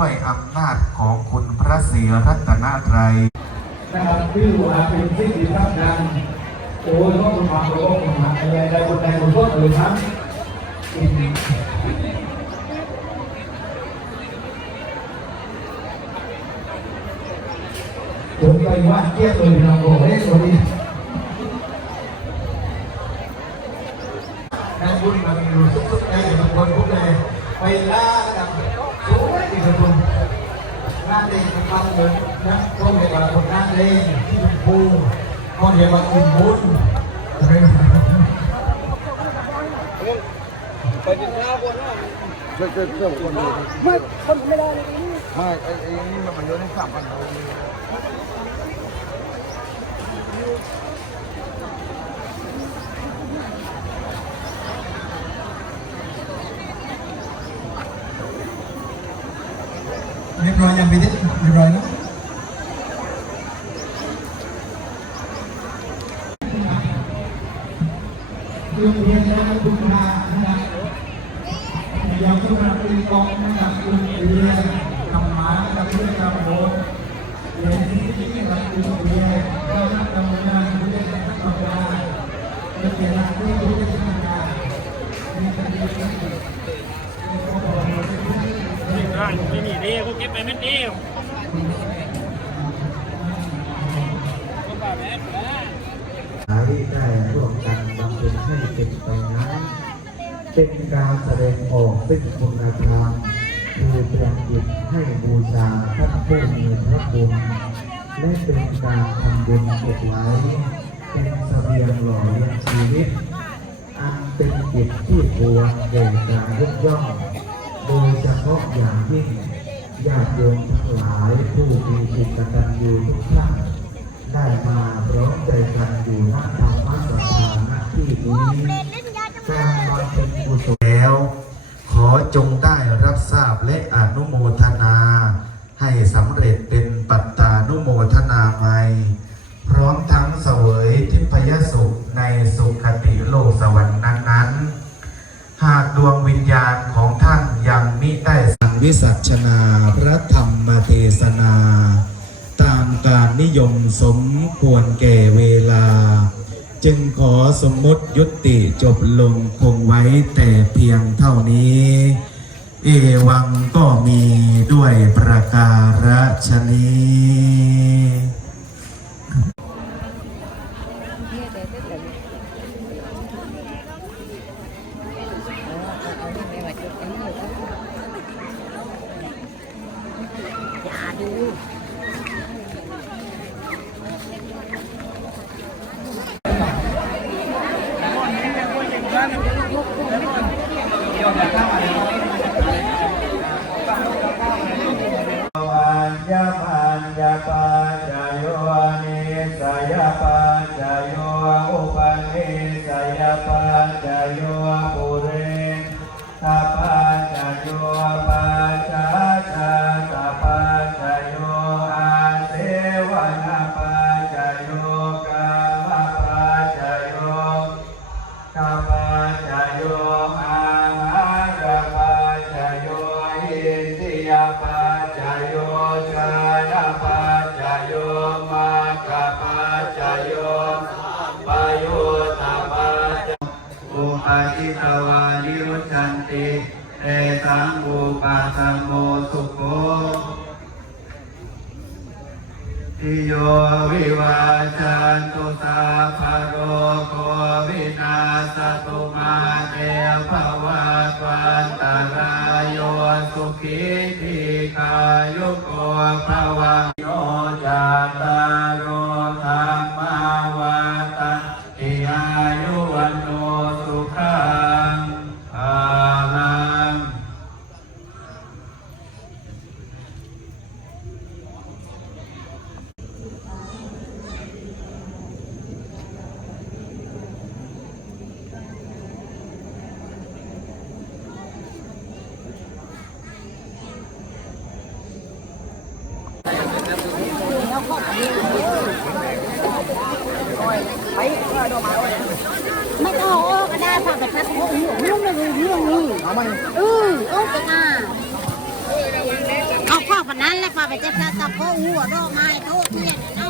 ด้วยอำนาจของคุณพระศรีรัตนตรัยนะครับที่หลว่าเป็นที่ดีทับดังโอ้ยก็คุณมาโอ้ยคุณมาอะไรใดคนใดคนก็เอ่ยทั้งผมไปว่าเกี้ยตัวน้องโอ้ยสวัสดีนักบุญมาอยู่สุดๆเลยบางคนพูดเลยไปล่ากับ สวยที่สุดงานเล่นเป็นความเหมือนนะก็เรียกว่าคนงานเล่นที่เป็นภูก็เรียกว่าอิ่มบุญช่วยช่วยเพื่อนคนดูไม่คนไม่ได้เลยไม่ไอ้ไอ้นี่มันมันเยอะในสามพันเร เรียบร้อยยังไปดิเรียบร้อยแล้วโรงเรียนนะครับคุณพานะครับยังคุณพาเป็นกองนะครับคุณเรียนธรรมะนะครับเรื่องกรรมโหดเรียน ดียวกูเก็บไปเม็ดเดียวหาที่ได้ร่วมกันบำเพ็ญให้เป็นไปนั้นเป็นการแสดงออกซึ่งคุณธรรมคือเตรียมจิตให้บูชาท่านผู้มีพระคุณและเป็นการทำบุญเก็บไว้ เป็นเสบียงหล่อเลี้ยงชีวิต อันเป็นกิจที่ควรแก่การยกย่องโดยเฉพาะอย่างยิ่ง ญาติโยมทั้งหลายผู้มีจิตกตัญญูทุกท่านได้มาพร้อมใจกันอยู่ณธรรมสถานที่นี้การบำเพ็ญกุศลแล้ว ขอจงได้รับทราบและอนุโมทนา ให้สำเร็จเป็นปัตตานุโมทนาไมยพร้อมทั้งเสวยทิพยสุขในสุขติโลกสวรรค์นั้นๆ หากดวงวิญญาณของท่านยังมิได้ วิสัชนาพระธรรมเทศนา ตามการนิยมสมควรแก่เวลา จึงขอสมมติยุติจบลงคงไว้แต่เพียงเท่านี้ เอวังก็มีด้วยประการฉนี้ อย่าดู ปัญญาปัญญาปัญญาโยนิสยปัญญาโยอุปนิสยปัญญาโย จจโยชาณปัจจโยมัคคปัจจโยปโยตปัจจอุปาทิตวานิรุชันติเอสังอุปาสมโมสุโขทิโยวิวาจันตุสาภโรโควินาสตุมาเตภวัตวันตรายโยสุขี ภวะโยจา ไม่ต้องก็ได้ฝากแต่ครับโอ้ยเรื่องนึงเรื่องนี้เอาไหมอือโอ้ก็ได้เอาข้าวปนั้นแล้วฝาไปเจ็บตาตะโพหัวดอกไม้โต๊ะเทียนเนาะ